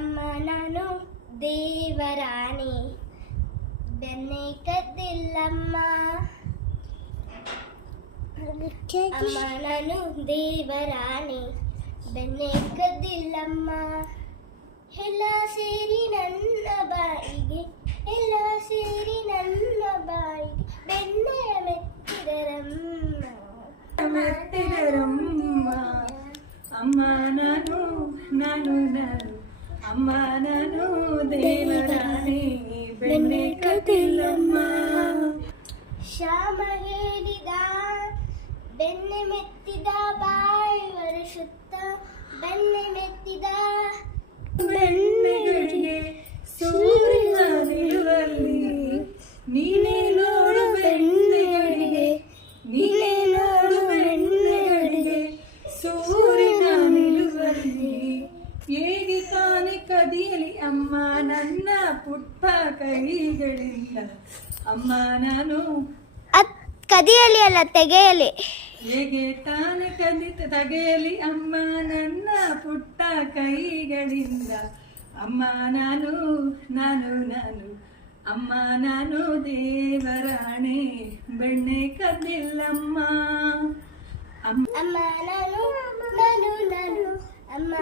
ಅಮ್ಮ ನಾನು ದೇವರಾಣಿ ಬೆನ್ನೆ ಕದ್ದಿಲ್ಲಮ್ಮ. ಅಮ್ಮ ನಾನು ದೇವರಾಣಿ ಬೆನ್ನೆ ಕದ್ದಿಲ್ಲಮ್ಮ. ಎಲ್ಲ ಸೇರಿ ನನ್ನ ಬಾಯಿಗೆ ಎಲ್ಲ ಸೇರಿ ನನ್ನ ಬಾಯಿಗೆ ಬೆನ್ನೆಯ ಮೆತ್ತಿದರಮ್ಮ. ಅಮ್ಮ ನಾನು ನಾನು ನಾನು ಅಮ್ಮ ನಾನು ದೇವರಾಣಿ ಬೆನ್ನೆ ಕದ್ದಿಲ್ಲಮ್ಮ. ಶ್ಯಾಮ ಹೇಳಿದ ಬೆನ್ನೆ ಮೆತ್ತಿದ ಬಾಯಿ ವರ್ಷುತ್ತ ಬೆನ್ನೆ ಮೆತ್ತಿದ ಬೆನ್ನೆಗಳಿಗೆ ಸೂರ್ಯ ನಿಲ್ಲುವಲ್ಲಿ ನೀನೇ ನೋಡು ಬೆನ್ನೆಗಳಿಗೆ ನೀನೇ ನೋಡು ಬೆನ್ನೆಗಳಿಗೆ ಸೂರ್ಯನ ನಿಲ್ಲುವಲ್ಲಿ ಹೇಗೆ ತಾನೆ ಕದಿಯಲಿ ಅಮ್ಮ ನನ್ನ ಪುಟ್ಟ ಕೈಗಳಿಂದ. ಅಮ್ಮ ನಾನು ಕದಿಯಲಿ ಅಲ್ಲ ತೆಗೆಯಲಿ. ಹೇಗೆ ತಾನೆ ತೆಗೆಯಲಿ ಅಮ್ಮ ನನ್ನ ಪುಟ್ಟ ಕೈಗಳಿಂದ. ಅಮ್ಮ ನಾನು ನಾನು ನಾನು ಅಮ್ಮ ನಾನು ದೇವರಾಣಿ ಬೆಣ್ಣೆ ಕದ್ದಿಲ್ಲಮ್ಮ. ಅಮ್ಮ ನಾನು ನಾನು ನಾನು ಅಮ್ಮ